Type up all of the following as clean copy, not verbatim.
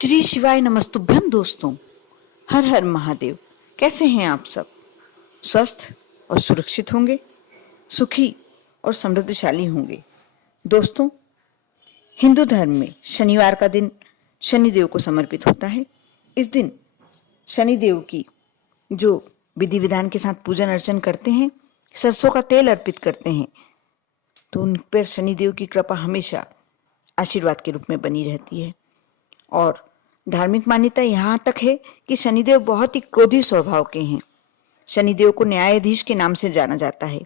श्री शिवाय नमस्तुभ्यम दोस्तों। हर हर महादेव। कैसे हैं आप सब? स्वस्थ और सुरक्षित होंगे, सुखी और समृद्धशाली होंगे। दोस्तों, हिंदू धर्म में शनिवार का दिन शनिदेव को समर्पित होता है। इस दिन शनिदेव की जो विधि विधान के साथ पूजन अर्चन करते हैं, सरसों का तेल अर्पित करते हैं, तो उन पर शनिदेव की कृपा हमेशा आशीर्वाद के रूप में बनी रहती है। और धार्मिक मान्यता यहाँ तक है कि शनिदेव बहुत ही क्रोधी स्वभाव के हैं। शनिदेव को न्यायाधीश के नाम से जाना जाता है।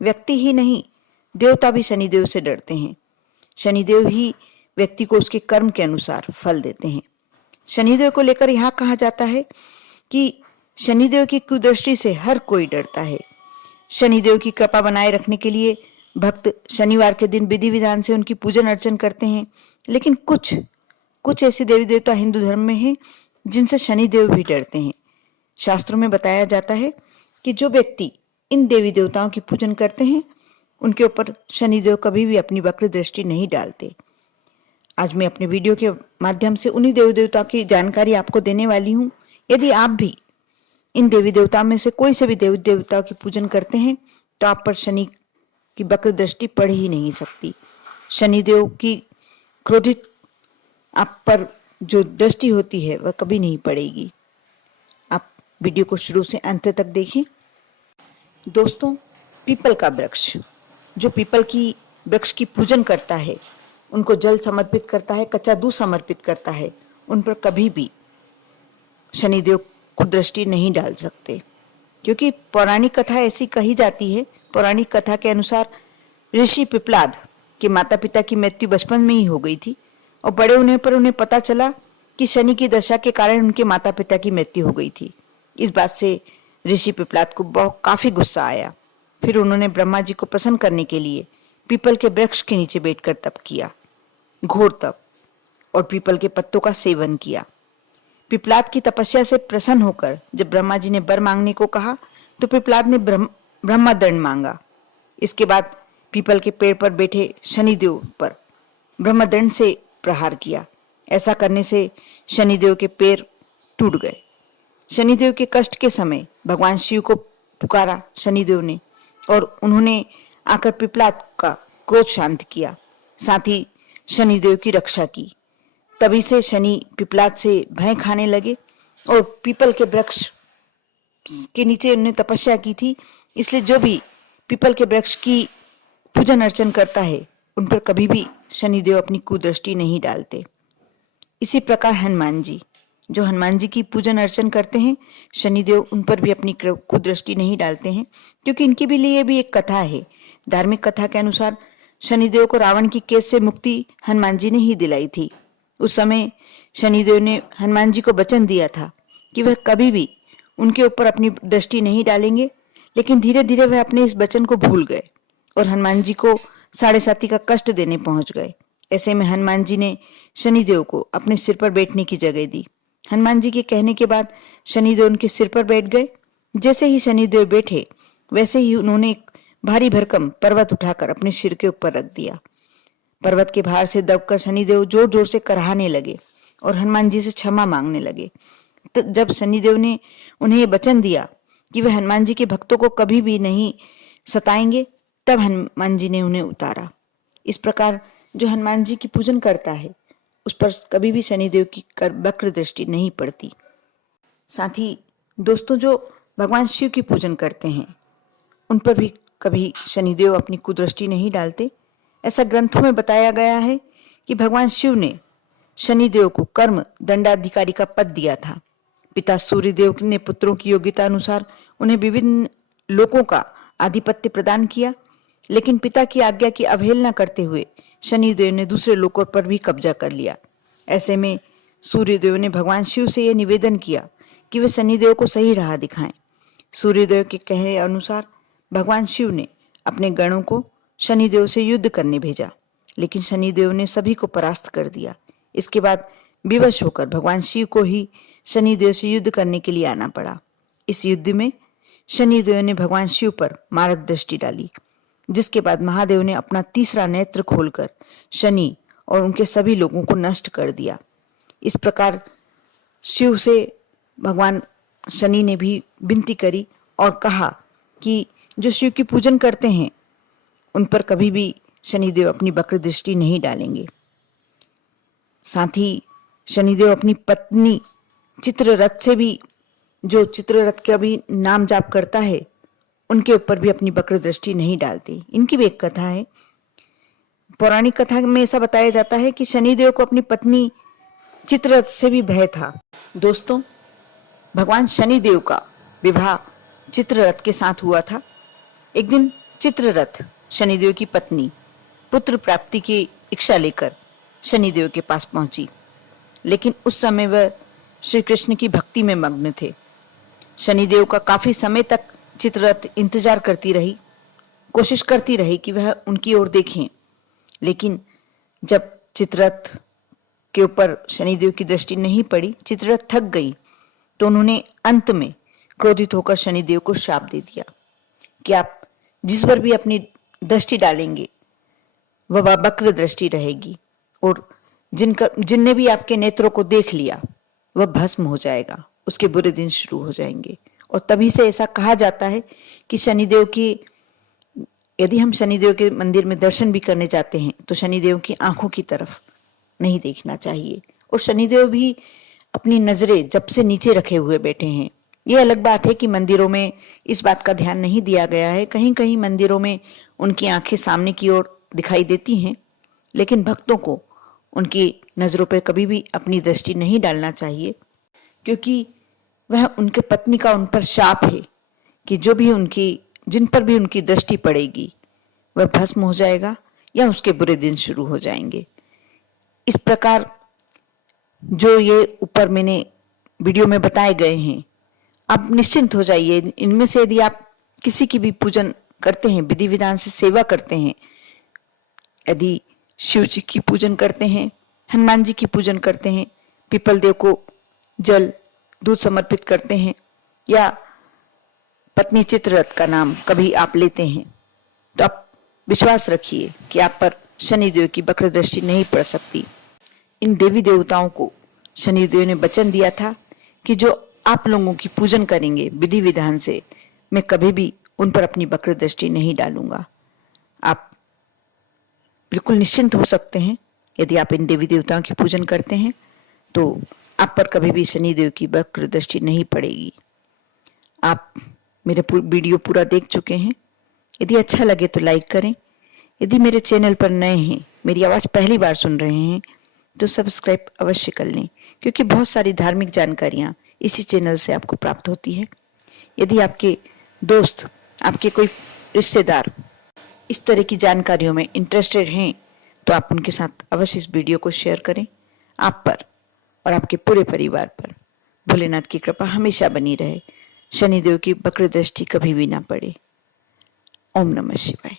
व्यक्ति ही नहीं, देवता भी शनिदेव से डरते हैं। शनिदेव ही व्यक्ति को उसके कर्म के अनुसार फल देते हैं। शनिदेव को लेकर यहाँ कहा जाता है कि शनिदेव की कुदृष्टि से हर कोई डरता है। शनिदेव की कृपा बनाए रखने के लिए भक्त शनिवार के दिन विधि विधान से उनकी पूजन अर्चन करते हैं। लेकिन कुछ ऐसे देवी देवता हिंदू धर्म में हैं जिनसे शनिदेव भी डरते हैं। शास्त्रों में बताया जाता है कि जो व्यक्ति इन देवी देवताओं की पूजन करते हैं, उनके ऊपर शनिदेव कभी भी अपनी वक्र दृष्टि नहीं डालते। आज मैं अपने वीडियो के माध्यम से उन्हीं देवी देवताओं की जानकारी आपको देने वाली हूँ। यदि आप भी इन देवी देवताओं में से कोई से भी देवी देवताओं की पूजन करते हैं, तो आप पर शनि की वक्र दृष्टि पड़ ही नहीं सकती। शनिदेव की क्रोधित आप पर जो दृष्टि होती है वह कभी नहीं पड़ेगी। आप वीडियो को शुरू से अंत तक देखें। दोस्तों, पीपल का वृक्ष, जो पीपल की वृक्ष की पूजन करता है, उनको जल समर्पित करता है, कच्चा दूध समर्पित करता है, उन पर कभी भी शनिदेव को दृष्टि नहीं डाल सकते। क्योंकि पौराणिक कथा ऐसी कही जाती है, पौराणिक कथा के अनुसार ऋषि पिपलाद के माता पिता की मृत्यु बचपन में ही हो गई थी और बड़े होने पर उन्हें पता चला कि शनि की दशा के कारण उनके माता पिता की मृत्यु हो गई थी। इस बात से ऋषि पिपलाद को काफी गुस्सा आया। फिर उन्होंने ब्रह्मा जी को प्रसन्न करने के लिए पीपल के वृक्ष के नीचे बैठकर तप किया, घोर तप, और पीपल के पत्तों का सेवन किया। पिपलाद की तपस्या से प्रसन्न होकर जब ब्रह्मा जी ने वर मांगने को कहा, तो पिपलाद ने ब्रह्मदंड मांगा। इसके बाद पीपल के पेड़ पर बैठे शनिदेव पर ब्रह्मदंड से प्रहार किया। ऐसा करने से शनिदेव के पैर टूट गए। शनिदेव के कष्ट के समय भगवान शिव को पुकारा शनिदेव ने, और उन्होंने आकर पिपलाद का क्रोध शांत किया, साथ ही शनिदेव की रक्षा की। तभी से शनि पिपलाद से भय खाने लगे और पीपल के वृक्ष के नीचे उन्होंने तपस्या की थी, इसलिए जो भी पीपल के वृक्ष की पूजन अर्चन करता है, उन पर कभी भी शनिदेव अपनी कुदृष्टि नहीं डालते। इसी प्रकार हनुमान जी, जो हनुमान जी की पूजन अर्चन करते हैं, शनिदेव उन पर भी अपनी कुदृष्टि नहीं डालते हैं, क्योंकि इनके भी लिए भी एक कथा है। धार्मिक कथा के अनुसार शनिदेव को रावण की कैद से मुक्ति हनुमान जी ने ही दिलाई थी। उस समय शनिदेव ने हनुमान जी को वचन दिया था कि वह कभी भी उनके ऊपर अपनी दृष्टि नहीं डालेंगे, लेकिन धीरे धीरे वह अपने इस वचन को भूल गए और हनुमान जी को साढ़े साथी का कष्ट देने पहुंच गए। ऐसे में हनुमान जी ने शनिदेव को अपने सिर पर बैठने की जगह दी। हनुमान जी के कहने के बाद शनिदेव उनके सिर पर बैठ गए। जैसे ही शनिदेव बैठे, वैसे ही उन्होंने एक भारी भरकम पर्वत उठाकर अपने सिर के ऊपर रख दिया। पर्वत के भार से दबकर शनिदेव जोर जोर से कराहने लगे और हनुमान जी से क्षमा मांगने लगे। तो जब शनिदेव ने उन्हें ये वचन दिया कि वह हनुमान जी के भक्तों को कभी भी नहीं सताएंगे, तब हनुमान जी ने उन्हें उतारा। इस प्रकार जो हनुमान जी की पूजन करता है, उस पर कभी भी शनिदेव की वक्र दृष्टि नहीं पड़ती। साथ ही दोस्तों, जो भगवान शिव की पूजन करते हैं, उन पर भी कभी शनिदेव अपनी कुदृष्टि नहीं डालते। ऐसा ग्रंथों में बताया गया है कि भगवान शिव ने शनिदेव को कर्म दंडाधिकारी का पद दिया था। पिता सूर्यदेव ने पुत्रों की योग्यता अनुसार उन्हें विभिन्न लोकों का आधिपत्य प्रदान किया, लेकिन पिता की आज्ञा की अवहेलना करते हुए शनिदेव ने दूसरे लोकों पर भी कब्जा कर लिया। ऐसे में सूर्यदेव ने भगवान शिव से यह निवेदन किया कि वे शनिदेव को सही राह दिखाएं। सूर्यदेव के कहने अनुसार भगवान शिव ने अपने गणों को शनिदेव से युद्ध करने भेजा, लेकिन शनिदेव ने सभी को परास्त कर दिया। इसके बाद विवश होकर भगवान शिव को ही शनिदेव से युद्ध करने के लिए आना पड़ा। इस युद्ध में शनिदेव ने भगवान शिव पर मारक दृष्टि डाली, जिसके बाद महादेव ने अपना तीसरा नेत्र खोलकर शनि और उनके सभी लोगों को नष्ट कर दिया। इस प्रकार शिव से भगवान शनि ने भी विनती करी और कहा कि जो शिव की पूजन करते हैं उन पर कभी भी शनिदेव अपनी वक्र दृष्टि नहीं डालेंगे। साथ ही शनिदेव अपनी पत्नी चित्ररथ से भी, जो चित्ररथ का भी नाम जाप करता है, उनके ऊपर भी अपनी वक्र दृष्टि नहीं डालते। इनकी भी एक कथा है। पौराणिक कथा में ऐसा बताया जाता है कि शनिदेव को अपनी पत्नी चित्ररथ से भी भय था। दोस्तों, भगवान शनिदेव का विवाह चित्ररथ के साथ हुआ था। एक दिन चित्ररथ शनिदेव की पत्नी पुत्र प्राप्ति की इच्छा लेकर शनिदेव के पास पहुंची, लेकिन उस समय वह श्री कृष्ण की भक्ति में मग्न थे। शनिदेव का काफी समय तक चित्ररथ इंतजार करती रही, कोशिश करती रही कि वह उनकी ओर देखें, लेकिन जब चित्ररथ के ऊपर शनिदेव की दृष्टि नहीं पड़ी, चित्ररथ थक गई, तो उन्होंने अंत में क्रोधित होकर शनिदेव को श्राप दे दिया कि आप जिस पर भी अपनी दृष्टि डालेंगे वह वक्र दृष्टि रहेगी, और जिनने भी आपके नेत्रों को देख लिया वह भस्म हो जाएगा, उसके बुरे दिन शुरू हो जाएंगे। और तभी से ऐसा कहा जाता है कि शनिदेव की, यदि हम शनिदेव के मंदिर में दर्शन भी करने जाते हैं तो शनिदेव की आंखों की तरफ नहीं देखना चाहिए। और शनिदेव भी अपनी नजरें जब से नीचे रखे हुए बैठे हैं। ये अलग बात है कि मंदिरों में इस बात का ध्यान नहीं दिया गया है। कहीं कहीं मंदिरों में उनकी आंखें सामने की ओर दिखाई देती हैं, लेकिन भक्तों को उनकी नजरों पर कभी भी अपनी दृष्टि नहीं डालना चाहिए, क्योंकि वह उनके पत्नी का उन पर शाप है कि जिन पर भी उनकी दृष्टि पड़ेगी वह भस्म हो जाएगा या उसके बुरे दिन शुरू हो जाएंगे। इस प्रकार जो ये ऊपर मैंने वीडियो में बताए गए हैं, आप निश्चिंत हो जाइए। इनमें से यदि आप किसी की भी पूजन करते हैं, विधि विधान से सेवा करते हैं, यदि शिव जी की पूजन करते हैं, हनुमान जी की पूजन करते हैं, पीपल देव को जल दूध समर्पित करते हैं, या पत्नी चित्ररथ का नाम कभी आप लेते हैं, तो आप विश्वास रखिए कि आप पर शनिदेव की वक्र दृष्टि नहीं पड़ सकती। इन देवी देवताओं को शनिदेव ने वचन दिया था कि जो आप लोगों की पूजन करेंगे विधि विधान से, मैं कभी भी उन पर अपनी वक्र दृष्टि नहीं डालूंगा। आप बिल्कुल निश्चिंत हो सकते हैं। यदि आप इन देवी देवताओं की पूजन करते हैं तो आप पर कभी भी शनिदेव की वक्र दृष्टि नहीं पड़ेगी। आप मेरे वीडियो पूरा देख चुके हैं। यदि अच्छा लगे तो लाइक करें। यदि मेरे चैनल पर नए हैं, मेरी आवाज़ पहली बार सुन रहे हैं, तो सब्सक्राइब अवश्य कर लें, क्योंकि बहुत सारी धार्मिक जानकारियाँ इसी चैनल से आपको प्राप्त होती है। यदि आपके दोस्त, आपके कोई रिश्तेदार इस तरह की जानकारियों में इंटरेस्टेड हैं, तो आप उनके साथ अवश्य इस वीडियो को शेयर करें। आप पर और आपके पूरे परिवार पर भोलेनाथ की कृपा हमेशा बनी रहे, शनिदेव की वक्र दृष्टि कभी भी ना पड़े। ओम नमः शिवाय।